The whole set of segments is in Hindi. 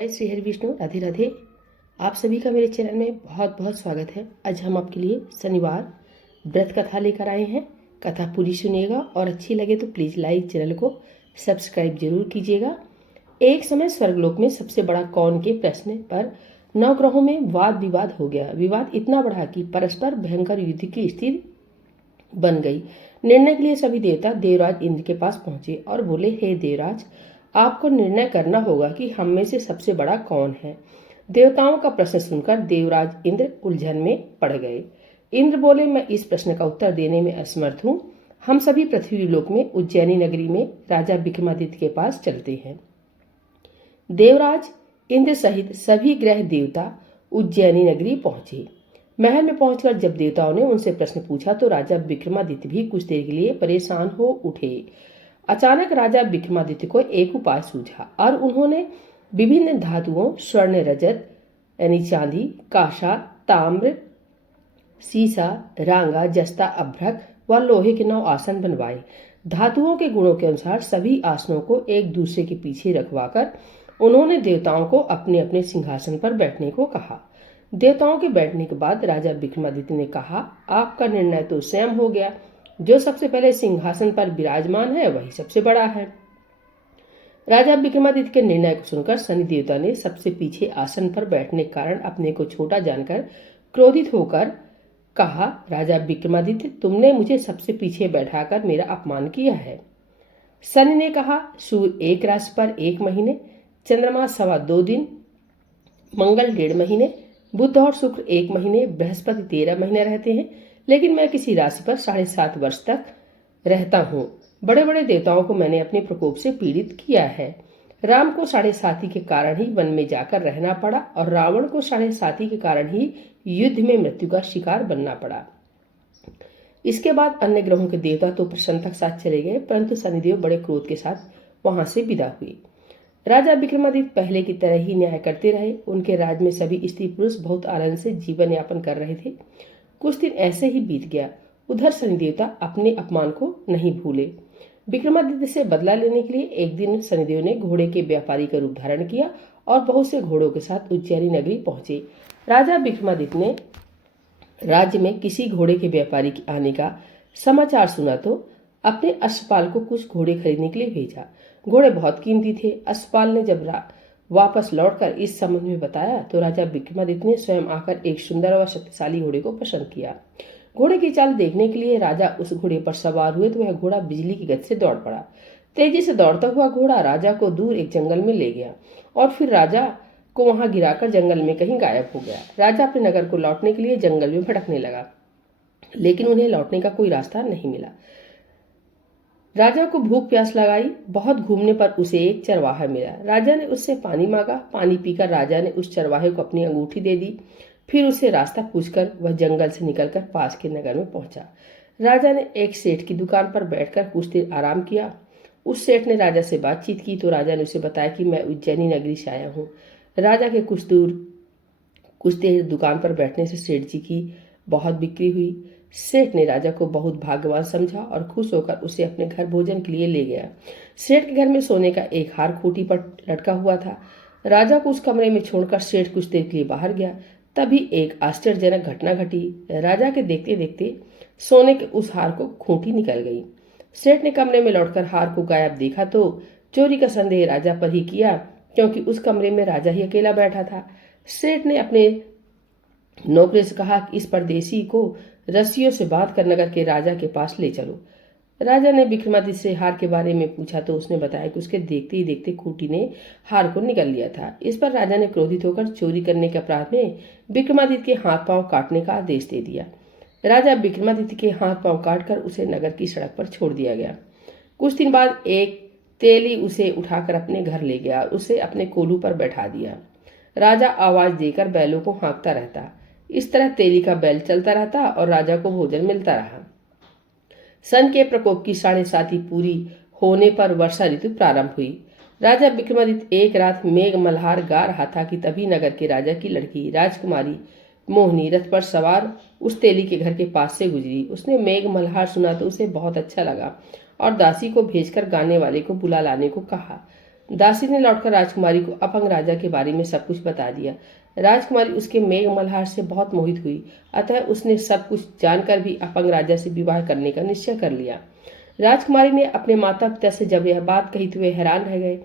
श्री हरि विष्णु, राधे राधे। आप सभी का मेरे चैनल में बहुत बहुत स्वागत है। आज हम आपके लिए शनिवार व्रत कथा लेकर आए हैं। कथा पूरी सुनिएगा और अच्छी लगे तो प्लीज़ लाइक, चैनल को सब्सक्राइब जरूर कीजिएगा। एक समय स्वर्गलोक में सबसे बड़ा कौन के प्रश्न पर नवग्रहों में वाद विवाद हो गया। विवाद इतना बढ़ा कि परस्पर भयंकर युद्ध की स्थिति बन गई। निर्णय के लिए सभी देवता देवराज इंद्र के पास पहुंचे और बोले, हे देवराज, आपको निर्णय करना होगा कि हम में से सबसे बड़ा कौन है। देवताओं का प्रश्न सुनकर देवराज इंद्र उलझन में पड़ गए। इंद्र बोले, मैं इस प्रश्न का उत्तर देने में असमर्थ हूँ। हम सभी पृथ्वी लोक में उज्जैनी नगरी में राजा विक्रमादित्य के पास चलते हैं। देवराज इंद्र सहित सभी ग्रह देवता उज्जैनी नगरी पहुंचे। महल में पहुंचकर जब देवताओं ने उनसे प्रश्न पूछा तो राजा विक्रमादित्य भी कुछ देर के लिए परेशान हो उठे। अचानक राजा विक्रमादित्य को एक उपाय सूझा और उन्होंने विभिन्न धातुओं स्वर्ण, रजत यानी चांदी, कांसा, ताम्र, सीसा, रांगा, जस्ता, अभ्रक व लोहे के 9 आसन बनवाए। धातुओं के गुणों के अनुसार सभी आसनों को एक दूसरे के पीछे रखवाकर उन्होंने देवताओं को अपने अपने सिंहासन पर बैठने को कहा। देवताओं के बैठने के बाद राजा विक्रमादित्य ने कहा, आपका निर्णय तो स्वयं हो गया। जो सबसे पहले सिंहासन पर विराजमान है वही सबसे बड़ा है। राजा विक्रमादित्य के निर्णय को सुनकर शनि देवता ने सबसे पीछे आसन पर बैठने के कारण अपने को छोटा जानकर क्रोधित होकर कहा, राजा विक्रमादित्य, तुमने मुझे सबसे पीछे बैठाकर मेरा अपमान किया है। शनि ने कहा, सूर्य एक राशि पर 1 महीने, चंद्रमा 2.25 दिन, मंगल 1.5 महीने, बुध और शुक्र 1 महीने, बृहस्पति 13 महीने रहते हैं, लेकिन मैं किसी राशि पर 7.5 वर्ष तक रहता हूँ। बड़े बड़े देवताओं को मैंने अपने प्रकोप से पीड़ित किया है। राम को 7.5 के कारण ही वन में जाकर रहना पड़ा और रावण को 7.5 के कारण ही युद्ध में मृत्यु का शिकार बनना पड़ा। इसके बाद अन्य ग्रहों के देवता तो प्रसन्नता के साथ चले गए, परंतु शनिदेव बड़े क्रोध के साथ वहां से विदा हुए। राजा विक्रमादित्य पहले की तरह ही न्याय करते रहे। उनके राज्य में सभी स्त्री पुरुष बहुत आनंद से जीवन यापन कर रहे थे। कुछ दिन ऐसे ही बीत गया। उधर शनि देवता अपने अपमान को नहीं भूले। विक्रमादित्य से बदला लेने के लिए एक दिन शनिदेव ने घोड़े के व्यापारी का रूप धारण किया और बहुत से घोड़ों के साथ उज्जैनी नगरी पहुंचे। राजा विक्रमादित्य ने राज्य में किसी घोड़े के व्यापारी के आने का समाचार सुना तो अपने अश्वपाल को कुछ घोड़े खरीदने के लिए भेजा। घोड़े बहुत कीमती थे। अश्वपाल ने जब वापस लौटकर इस संबंध में बताया तो राजा विक्रमादित्य ने स्वयं आकर एक सुंदर व शक्तिशाली घोड़े को पसंद किया। घोड़े की चाल देखने के लिए राजा उस घोड़े पर सवार हुए तो वह घोड़ा बिजली की गति से दौड़ पड़ा। तेजी से दौड़ता हुआ घोड़ा राजा को दूर एक जंगल में ले गया और फिर राजा को वहां गिराकर जंगल में कहीं गायब हो गया। राजा अपने नगर को लौटने के लिए जंगल में भटकने लगा, लेकिन उन्हें लौटने का कोई रास्ता नहीं मिला। राजा को भूख प्यास लगाई। बहुत घूमने पर उसे एक चरवाहा मिला। राजा ने उससे पानी मांगा। पानी पीकर राजा ने उस चरवाहे को अपनी अंगूठी दे दी। फिर उसे रास्ता पूछकर वह जंगल से निकलकर पास के नगर में पहुंचा। राजा ने एक सेठ की दुकान पर बैठकर कुछ देर आराम किया। उस सेठ ने राजा से बातचीत की तो राजा ने उसे बताया कि मैं उज्जैनी नगरी से आया हूँ। राजा के कुछ देर दुकान पर बैठने से सेठ जी की बहुत बिक्री हुई। सेठ ने राजा को बहुत भाग्यवान समझा और खुश होकर उसे अपने घर भोजन के लिए ले गया। सेठ के घर में सोने का एक हार खूंटी पर लटका हुआ था। राजा को उस कमरे में छोड़कर सेठ कुछ देर के लिए बाहर गया। तभी एक आश्चर्यजनक घटना घटी। राजा के देखते देखते सोने के उस हार को खूंटी निकल गई। सेठ ने कमरे में लौटकर हार को गायब देखा तो चोरी का संदेह राजा पर ही किया, क्योंकि उस कमरे में राजा ही अकेला बैठा था। सेठ ने अपने नौकरी से कहा कि इस परदेसी को रस्सियों से बांध कर नगर के राजा के पास ले चलो। राजा ने विक्रमादित्य से हार के बारे में पूछा तो उसने बताया कि उसके देखते ही देखते खूंटी ने हार को निगल लिया था। इस पर राजा ने क्रोधित होकर चोरी करने के अपराध में विक्रमादित्य के हाथ पांव काटने का आदेश दे दिया। राजा विक्रमादित्य के हाथ पांव काटकर उसे नगर की सड़क पर छोड़ दिया गया। कुछ दिन बाद एक तेली उसे उठाकर अपने घर ले गया और उसे अपने कोलू पर बैठा दिया। राजा आवाज देकर बैलों को हाँकता रहता। इस तरह तेली का बैल चलता रहता और राजा को भोजन मिलता रहा। सन के प्रकोप की 7.5 पूरी होने पर वर्षा ऋतु प्रारंभ हुई। राजा विक्रमादित्य एक रात मेघ मल्हार गा रहा था कि तभी नगर के राजा की लड़की राजकुमारी मोहिनी रथ पर सवार उस तेली के घर के पास से गुजरी। उसने मेघ मल्हार सुना तो उसे बहुत अच्छा लगा और दासी को भेजकर गाने वाले को बुला लाने को कहा। दासी ने लौटकर राजकुमारी को अपंग राजा के बारे में सब कुछ बता दिया। राजकुमारी उसके मेघ मल्हार से बहुत मोहित हुई, अतः उसने सब कुछ जानकर भी अपंग राजा से विवाह करने का निश्चय कर लिया। राजकुमारी ने अपने माता पिता से जब यह बात कही तो वे हैरान रह गए।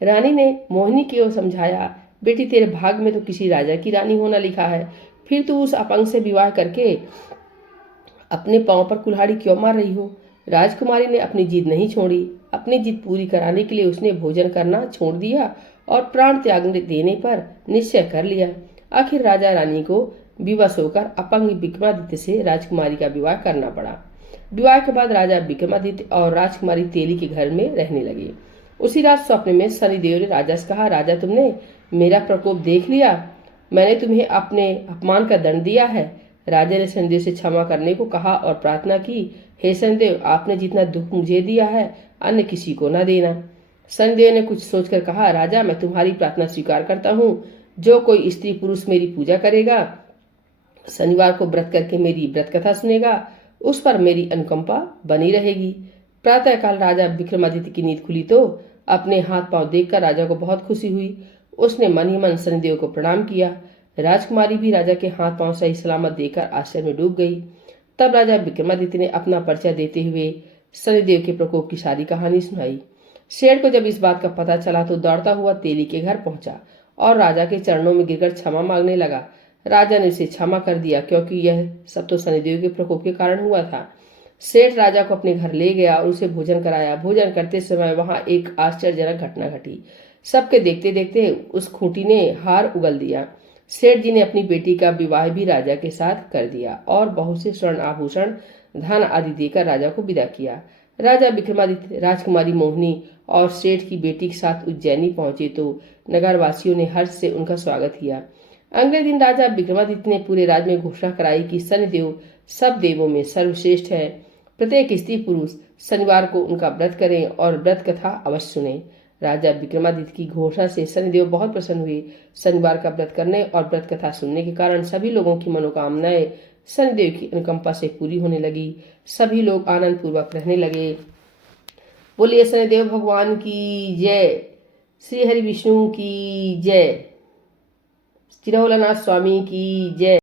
रानी ने मोहिनी को समझाया, बेटी तेरे भाग में तो किसी राजा की रानी होना लिखा है, फिर तू उस अपंग से विवाह करके अपने पांव पर कुल्हाड़ी क्यों मार रही हो। राजकुमारी ने अपनी जिद नहीं छोड़ी। अपनी जिद पूरी कराने के लिए उसने भोजन करना छोड़ दिया और प्राण त्याग देने पर निश्चय कर लिया। आखिर राजा रानी को विवश होकर अपंग विक्रमादित्य से राजकुमारी का विवाह करना पड़ा। विवाह के बाद राजा विक्रमादित्य और राजकुमारी तेली के घर में रहने लगे। उसी रात स्वप्न में शनिदेव ने राजा से कहा, राजा तुमने मेरा प्रकोप देख लिया, मैंने तुम्हें अपने अपमान का दंड दिया है। राजा ने शनिदेव से क्षमा करने को कहा और प्रार्थना की, हे शनिदेव, आपने जितना दुख मुझे दिया है अन्य किसी को न देना। शनिदेव ने कुछ सोचकर कहा, राजा मैं तुम्हारी प्रार्थना स्वीकार करता हूँ। जो कोई स्त्री पुरुष मेरी पूजा करेगा, शनिवार को व्रत करके मेरी व्रत कथा सुनेगा, उस पर मेरी अनुकंपा बनी रहेगी। प्रातःकाल राजा विक्रमादित्य की नींद खुली तो अपने हाथ पांव देखकर राजा को बहुत खुशी हुई। उसने मन ही मन शनिदेव को प्रणाम किया। राजकुमारी भी राजा के हाथ पांव सही सलामत देखकर आश्चर्य में डूब गई। तब राजा विक्रमादित्य ने अपना परिचय देते हुए शनिदेव के प्रकोप की सारी कहानी सुनाई। शेर को जब इस बात का पता चला तो दौड़ता हुआ तेली के घर पहुंचा और राजा के चरणों में गिरकर क्षमा मांगने लगा। राजा ने उसे क्षमा कर दिया, क्योंकि यह सब तो शनिदेव के प्रकोप के कारण हुआ था। सेठ राजा को अपने घर ले गया और उसे भोजन कराया। भोजन करते समय वहां एक आश्चर्यजनक घटना घटी। सबके देखते देखते उस खूंटी ने हार उगल दिया। सेठ जी ने अपनी बेटी का विवाह भी राजा के साथ कर दिया और बहुत से स्वर्ण आभूषण, धन आदि देकर राजा को विदा किया। राजा विक्रमादित्य, राजकुमारी मोहिनी और सेठ की बेटी के साथ उज्जैनी पहुंचे तो नगरवासियों ने हर्ष से उनका स्वागत किया। अगले दिन राजा विक्रमादित्य ने पूरे राज्य में घोषणा कराई कि शनिदेव सब देवों में सर्वश्रेष्ठ है। प्रत्येक स्त्री पुरुष शनिवार को उनका व्रत करें और व्रत कथा अवश्य सुने। राजा विक्रमादित्य की घोषणा से शनिदेव बहुत प्रसन्न हुए। शनिवार का व्रत करने और व्रत कथा सुनने के कारण सभी लोगों की मनोकामनाएं शनिदेव की अनुकंपा से पूरी होने लगी। सभी लोग आनंद पूर्वक रहने लगे। बोलिए शनिदेव भगवान की जय, श्री हरि विष्णु की जय, चिरौलनाथ स्वामी की जय।